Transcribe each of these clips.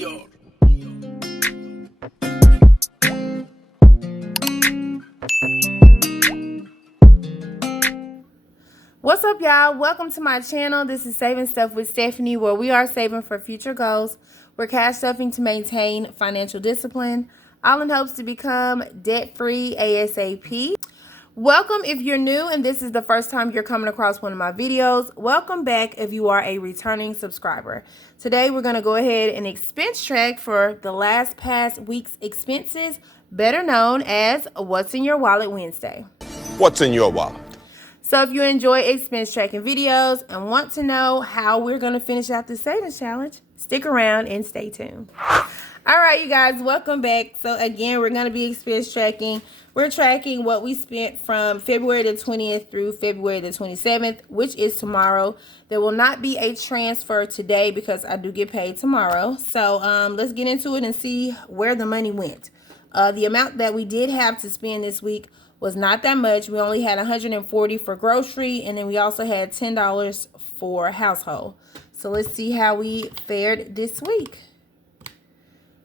mayor. What's up, y'all? Welcome to my channel. This is Saving Stuff with Stephanie, where we are saving for future goals. We're cash stuffing to maintain financial discipline, all in hopes to become debt-free ASAP. Welcome if you're new and this is the first time you're coming across one of my videos. Welcome back if you are a returning subscriber. Today we're going to go ahead and expense track for the past week's expenses, better known as What's in Your Wallet Wednesday. What's in your wallet? So if you enjoy expense tracking videos and want to know how we're going to finish out this savings challenge, stick around and stay tuned. All right, you guys, welcome back. So again, we're going to be expense tracking. We're tracking what we spent from February the 20th through February the 27th, which is tomorrow. There will not be a transfer today because I do get paid tomorrow. So let's get into it and see where the money went. The amount that we did have to spend this week was not that much. We only had $140 for grocery, and then we also had $10 for household. So let's see how we fared this week.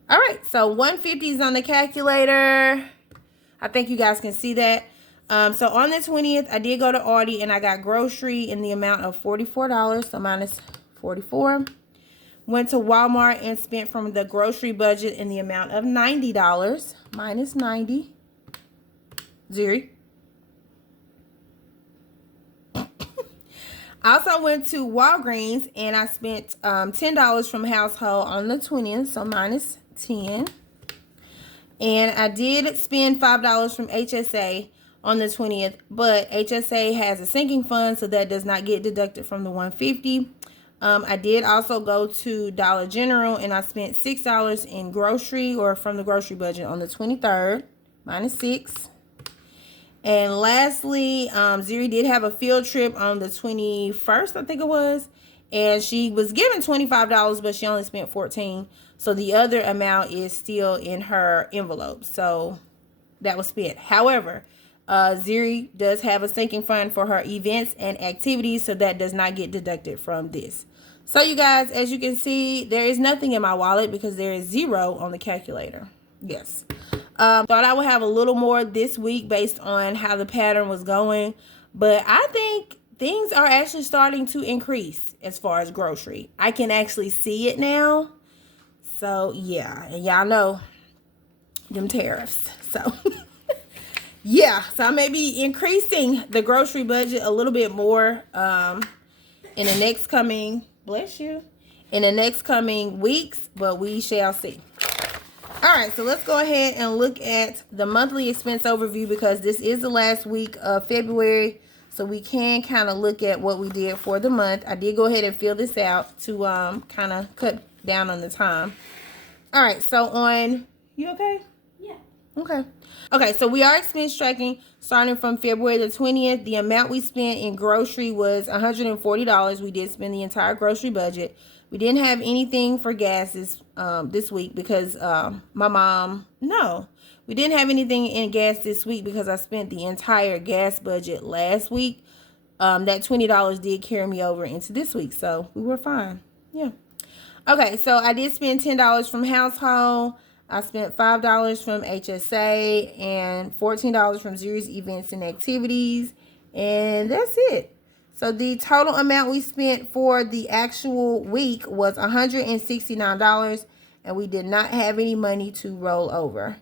All right, so 150 is on the calculator. I think you guys can see that. So on the 20th, I did go to Aldi, and I got grocery in the amount of $44, so minus 44. Went to Walmart and spent from the grocery budget in the amount of $90, minus 90. Ziri. I also went to Walgreens and I spent $10 from household on the 20th, so minus 10. And I did spend $5 from HSA on the 20th, but HSA has a sinking fund, so that does not get deducted from the 150. I did also go to Dollar General and I spent $6 in grocery or from the grocery budget on the 23rd, minus 6. And lastly, Ziri did have a field trip on the 21st, I think it was. And she was given $25, but she only spent $14. So the other amount is still in her envelope. So that was spent. However, Ziri does have a sinking fund for her events and activities, so that does not get deducted from this. So you guys, as you can see, there is nothing in my wallet because there is 0 on the calculator. Yes. Thought I would have a little more this week based on how the pattern was going, but I think things are actually starting to increase as far as grocery. I can actually see it now. So yeah, and y'all know them tariffs. So yeah, so I may be increasing the grocery budget a little bit more in the next coming, bless you, in the next coming weeks, but we shall see. All right, so let's go ahead and look at the monthly expense overview because this is the last week of February, so we can kind of look at what we did for the month. I did go ahead and fill this out to kind of cut down on the time. All right, so on, you okay? Yeah. Okay. Okay, so we are expense tracking starting from February the 20th. The amount we spent in grocery was $140. We did spend the entire grocery budget. We didn't have anything for gas this week because my mom, no. We didn't have anything in gas this week because I spent the entire gas budget last week. That $20 did carry me over into this week, so we were fine. Yeah. Okay, so I did spend $10 from household. I spent $5 from HSA and $14 from Ziri's events and activities. And that's it. So the total amount we spent for the actual week was $169, and we did not have any money to roll over.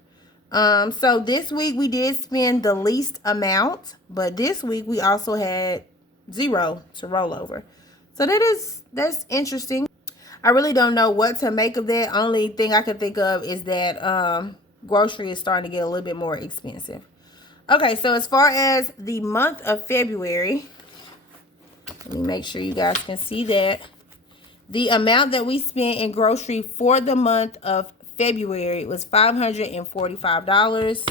So this week we did spend the least amount, but this week we also had 0 to roll over. So that's interesting. I really don't know what to make of that. Only thing I can think of is that grocery is starting to get a little bit more expensive. Okay, so as far as the month of February, let me make sure you guys can see that. The amount that we spent in grocery for the month of February was $545.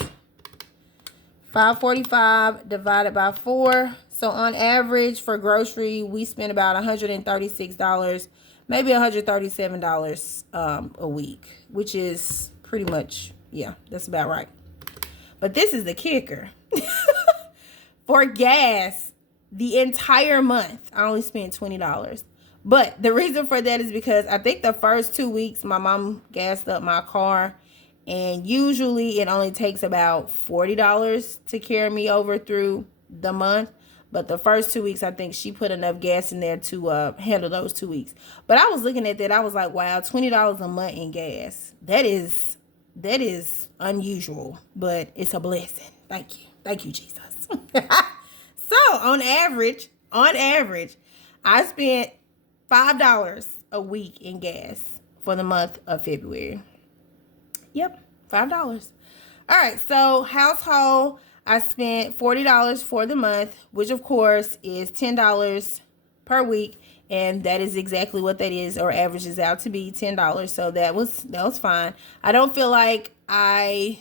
$545 divided by 4. So on average for grocery, we spent about $136, maybe $137 a week, which is pretty much, yeah, that's about right. But this is the kicker. For gas, the entire month, I only spent $20. But the reason for that is because I think the first 2 weeks my mom gassed up my car, and usually it only takes about $40 to carry me over through the month. But the first 2 weeks, I think she put enough gas in there to handle those 2 weeks. But I was looking at that, I was like, wow, $20 a month in gas. That is unusual, but it's a blessing. Thank you, Jesus. So on average, I spent $5 a week in gas for the month of February. Yep, $5. All right, so household, I spent $40 for the month, which of course is $10 per week, and that is exactly what that is, or averages out to be $10. So that was fine. I don't feel like I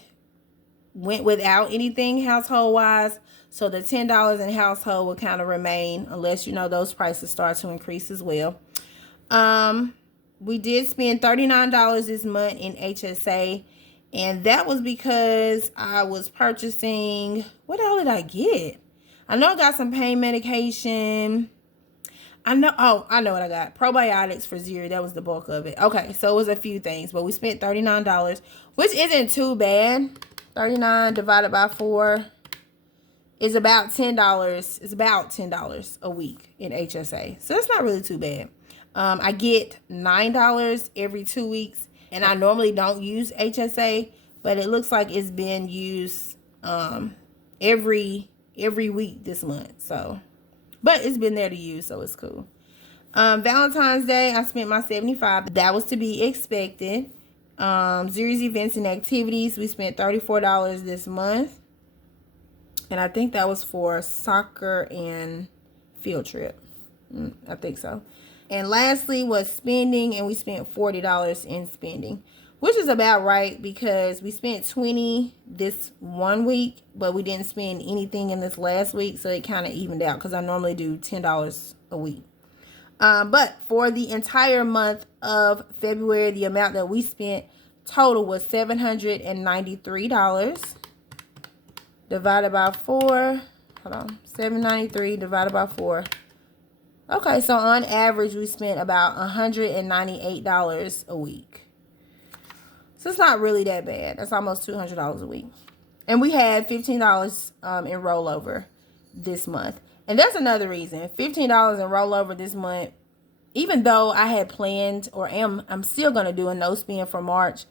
went without anything household wise, so the $10 in household will kind of remain unless those prices start to increase as well. We did spend $39 this month in HSA, and that was because I was purchasing, what the hell did I get? I know I got some pain medication. I know what I got. Probiotics for Ziri. That was the bulk of it. Okay, so it was a few things, but we spent $39, which isn't too bad. 39 divided by 4 is about $10. It's about $10 a week in HSA. So that's not really too bad. I get $9 every 2 weeks, and I normally don't use HSA, but it looks like it's been used every week this month. So, but it's been there to use, so it's cool. Valentine's Day, I spent my $75. That was to be expected. Ziri's events and activities, we spent $34 this month, and I think that was for soccer and field trip. I think so. And lastly was spending, and we spent $40 in spending, which is about right because we spent $20 this 1 week, but we didn't spend anything in this last week, so it kind of evened out because I normally do $10 a week. But for the entire month of February, the amount that we spent total was $793 divided by 4. Hold on, $793 divided by 4. Okay, so on average, we spent about $198 a week. So it's not really that bad. That's almost $200 a week. And we had $15 in rollover this month. And that's another reason. $15 in rollover this month, even though I had planned, or I'm still going to do a no spend for March,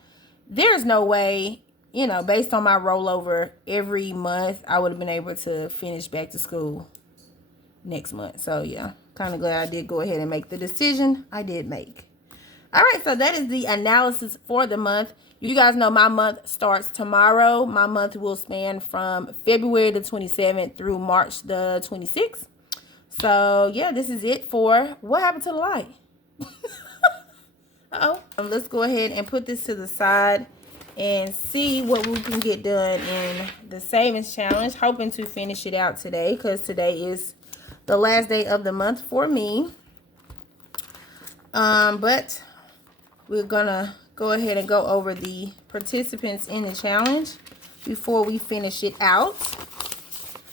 there's no way, based on my rollover every month, I would have been able to finish back to school next month. So yeah, kind of glad I did go ahead and make the decision I did make. All right, so that is the analysis for the month. You guys know my month starts tomorrow. My month will span from February the 27th through March the 26th. So yeah, this is it for what happened to the light. Let's go ahead and put this to the side and see what we can get done in the savings challenge. Hoping to finish it out today because today is the last day of the month for me. But we're gonna go ahead and go over the participants in the challenge before we finish it out.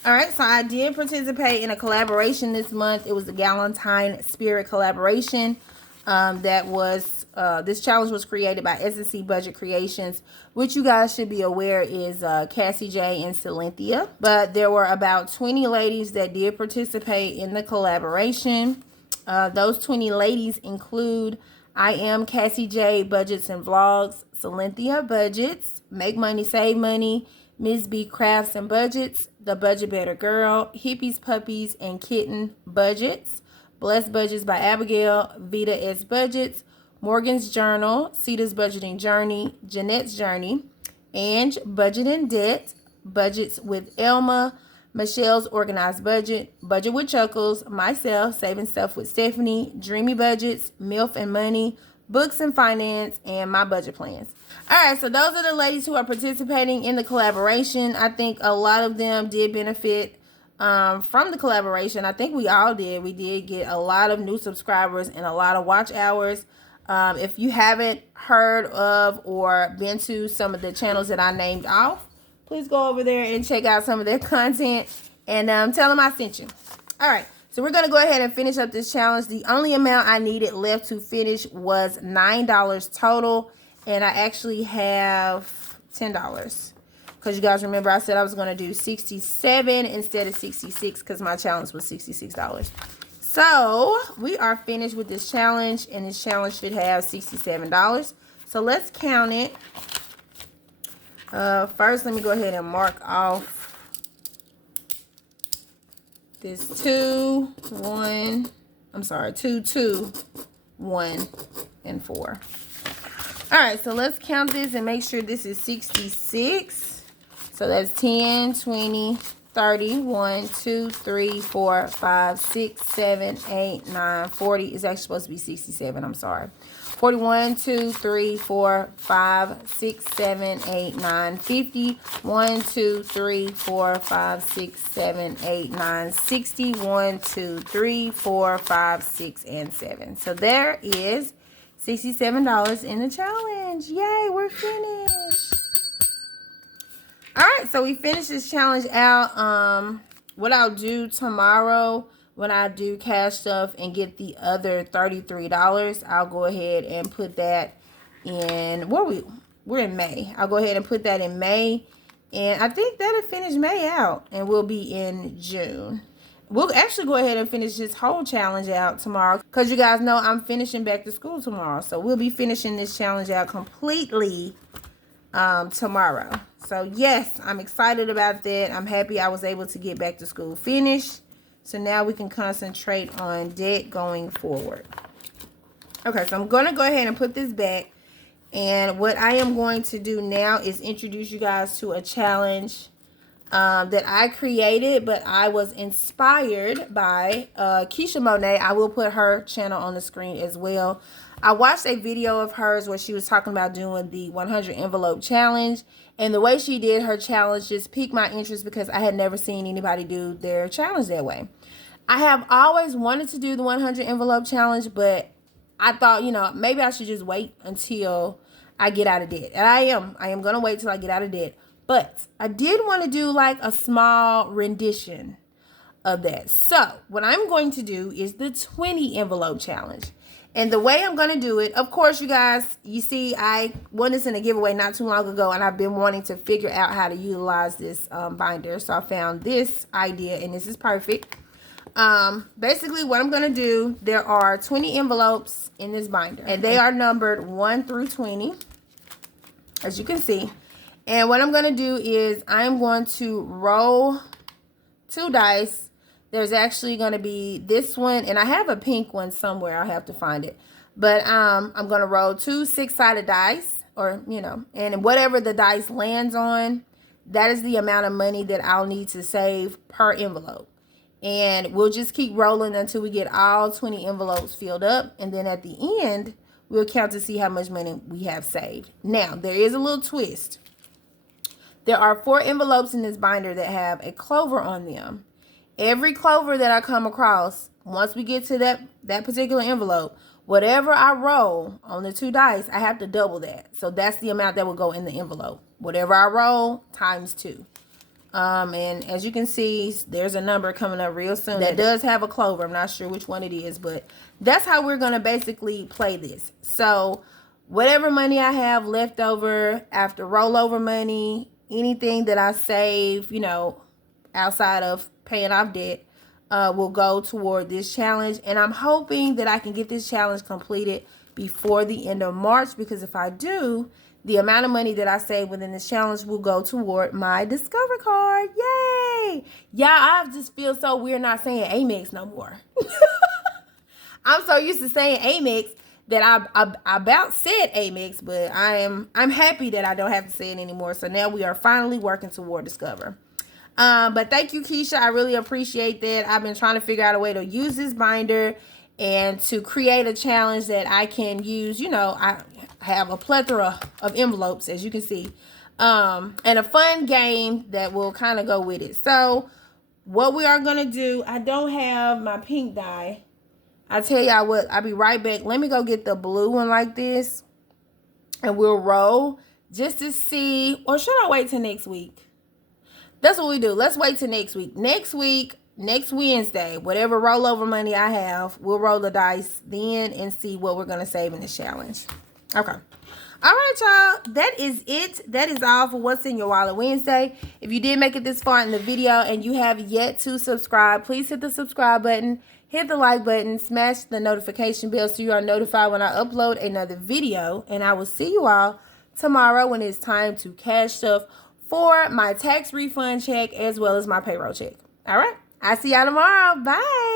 All right, so I did participate in a collaboration this month. It was the Galentine Spirit collaboration. This challenge was created by S&C Budget Creations, which you guys should be aware is Cassie J and Cynthia. But there were about 20 ladies that did participate in the collaboration. Those 20 ladies include I Am Cassie J Budgets and Vlogs, Cynthia Budgets, Make Money Save Money, Ms. B Crafts and Budgets, The Budget Better Girl, Hippies, Puppies, and Kitten Budgets, Blessed Budgets by Abigail, Vita S Budgets, Morgan's Journal, Cedar's Budgeting Journey, Jeanette's Journey, Ange Budget and Debt, Budgets with Elma, Michelle's Organized Budget, Budget with Chuckles, myself, Saving Stuff with Stephanie, Dreamy Budgets, MILF and Money, Books and Finance, and My Budget Plans. All right, so those are the ladies who are participating in the collaboration. I think a lot of them did benefit from the collaboration. I think we all did. We did get a lot of new subscribers and a lot of watch hours. If you haven't heard of or been to some of the channels that I named off, please go over there and check out some of their content and tell them I sent you. All right, So we're going to go ahead and finish up this challenge. The only amount I needed left to finish was $9 total. And I actually have $10. Because you guys remember I said I was going to do 67 instead of 66 because my challenge was $66. So we are finished with this challenge, and this challenge should have $67. So let's count it. First, let me go ahead and mark off this 2, 1. I'm sorry, 2, 2, 1, and 4. All right, so let's count this and make sure this is 66. So that's 10, 20, 30, 1, 2, 3, 4, 5, 6, 7, 8, 9, 40. It's actually supposed to be 67. I'm sorry. 41, 2, 3, 4, 5, 6, 7, 8, 9, 50. 1, 2, 3, 4, 5, 6, 7, 8, 9, 60. 1, 2, 3, 4, 5, 6, and 7. So there is $67 in the challenge. Yay, we're finished. All right, so we finished this challenge out. What I'll do tomorrow when I do cash stuff and get the other $33, I'll go ahead and put that in, we're in May. I'll go ahead and put that in May, and I think that'll finish May out, and we'll be in June. We'll actually go ahead and finish this whole challenge out tomorrow because you guys know I'm finishing back to school tomorrow. So we'll be finishing this challenge out completely tomorrow. So yes, I'm excited about that. I'm happy I was able to get back to school finished. So now we can concentrate on debt going forward. Okay, so I'm going to go ahead and put this back. And what I am going to do now is introduce you guys to a challenge that I created, but I was inspired by Keisha Monet. I will put her channel on the screen as well. I watched a video of hers where she was talking about doing the 100 envelope challenge, and the way she did her challenge just piqued my interest because I had never seen anybody do their challenge that way. I have always wanted to do the 100 envelope challenge, but I thought, you know, maybe I should just wait until I get out of debt. And I am going to wait till I get out of debt. But I did want to do like a small rendition of that. So what I'm going to do is the 20 envelope challenge. And the way I'm going to do it, of course, you guys, you see, I won this in a giveaway not too long ago, and I've been wanting to figure out how to utilize this binder. So I found this idea, and this is perfect. Basically, what I'm going to do, there are 20 envelopes in this binder, and they are numbered 1 through 20, as you can see. And what I'm going to do is I'm going to roll 2 dice. There's actually going to be this one, and I have a pink one somewhere. I'll have to find it. But I'm going to roll 2 6-sided dice, or, you know, and whatever the dice lands on, that is the amount of money that I'll need to save per envelope. And we'll just keep rolling until we get all 20 envelopes filled up. And then at the end, we'll count to see how much money we have saved. Now, there is a little twist. There are 4 envelopes in this binder that have a clover on them. Every clover that I come across, once we get to that particular envelope, whatever I roll on the 2 dice, I have to double that. So that's the amount that will go in the envelope. Whatever I roll, times 2. And as you can see, there's a number coming up real soon that does have a clover. I'm not sure which one it is, but that's how we're going to basically play this. So whatever money I have left over after rollover money, anything that I save, you know, outside of paying off debt, will go toward this challenge. And I'm hoping that I can get this challenge completed before the end of March, because if I do, the amount of money that I save within this challenge will go toward my Discover card. Yay! Y'all, I just feel so weird not saying Amex no more. I'm so used to saying Amex that I about said Amex, but I'm happy that I don't have to say it anymore. So now we are finally working toward Discover. But thank you, Keisha. I really appreciate that. I've been trying to figure out a way to use this binder and to create a challenge that I can use. You know, I have a plethora of envelopes, as you can see, and a fun game that will kind of go with it. So what we are going to do, I don't have my pink die. I tell y'all what, I'll be right back. Let me go get the blue one like this, and we'll roll just to see. Or should I wait till next week? That's what we do. Let's wait till next week. Next week, next Wednesday, whatever rollover money I have, we'll roll the dice then and see what we're going to save in this challenge. Okay. All right, y'all. That is it. That is all for What's in Your Wallet Wednesday. If you did make it this far in the video and you have yet to subscribe, please hit the subscribe button, hit the like button, smash the notification bell so you are notified when I upload another video. And I will see you all tomorrow when it's time to cash stuff for my tax refund check as well as my payroll check. All right. I'll see y'all tomorrow. Bye.